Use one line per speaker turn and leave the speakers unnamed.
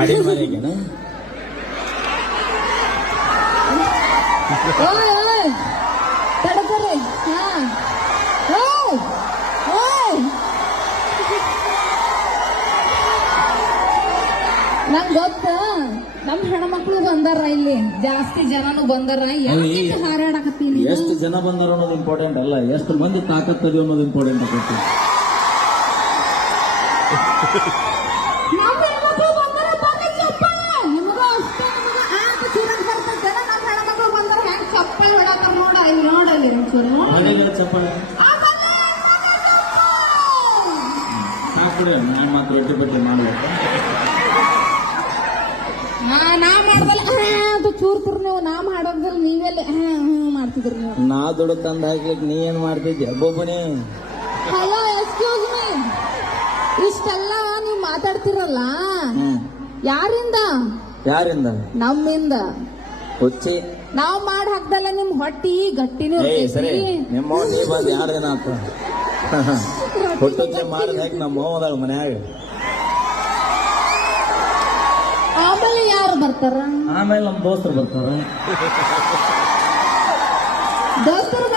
ಹಾಡಿನ ಮನೆಗೇನು
ಓಯ್ ಓಯ್ ತಡಕರಿ. ಹಾ. ಓಯ್ ಓಯ್ ನಂಗ್ ಗೊತ್ತ? ನಮ್ ಹೆಣ್ಮಕ್ಳು ಬಂದಾರ ಇಲ್ಲಿ. ಜಾಸ್ತಿ ಜನನು ಬಂದಾರ. ಯಾಕೆ ಹಾರಾಡಕತ್ತೀನಿ
ಎಷ್ಟು ಜನ ಬಂದಾರ ಅನ್ನೋದು ಇಂಪಾರ್ಟೆಂಟ್ ಅಲ್ಲ. ಎಷ್ಟು ಮಂದಿ ತಾಕತ್ತದ ಅನ್ನೋದು ಇಂಪಾರ್ಟೆಂಟ್ ಆಗತ್ತೆ
ನೋಡಲ್ಲಿ ಒಂಚೂರು
ಮನೆಗೆ ಚಪ್ಪಾಳೆ? ನಾನು ಮಾತ್ರ ರೊಟ್ಟಿ ಬಗ್ಗೆ ಮಾಡಬೇಕು.
ನಾ ಮಾಡ್ದಲ್ಲ. ಅದು ಚೂರ್ ಚೂರ್ತಿರ್ ನೀವು ನಾ ಮಾಡೋದ್ರಲ್ಲಿ ನೀವೆಲ್ಲ ಮಾಡ್ತಿದ್ರಿ ನೀವು.
ನಾ ದುಡ್ಡು ತಂದು ಹಾಕ್ಲಿಕ್ಕೆ ನೀ ಏನ್ ಮಾಡ್ತಿದ್ಯ? ಒಬ್ಬೊಬ್ಬನೇ
ಹಲೋ ಎಕ್ಸ್ಕ್ಯೂಸ್ ಮೀ ಇಷ್ಟೆಲ್ಲ ನೀವು ಮಾತಾಡ್ತಿರಲ್ಲ? ಯಾರಿಂದ?
ಯಾರಿಂದ?
ನಮ್ಮಿಂದ.
ಹುಚ್ಚಿ.
ನಾವ್ ಮಾಡ್ ಹಾಕ್ದಲ್ಲ ನಿಮ್ ಹೊಟ್ಟಿ ಗಟ್ಟಿನೂ
ಸರಿ. ನಿಮ್ಮ ನೀ ಬಂದು ಎರಡು ದಿನ ಆತು? ಹುಟ್ಟುಚ್ಚೆ ಮಾಡಿದ ಹಾಕಿ ನಮ್ಮ ಹೋಮದಾಳ ಮನ್ಯಾಗ?
ಆಮೇಲೆ ಯಾರು ಬರ್ತಾರ?
ಆಮೇಲೆ ನಮ್ಮ ದೋಸ್ತರು ಬರ್ತಾರ.
ದೋಸ್ತರು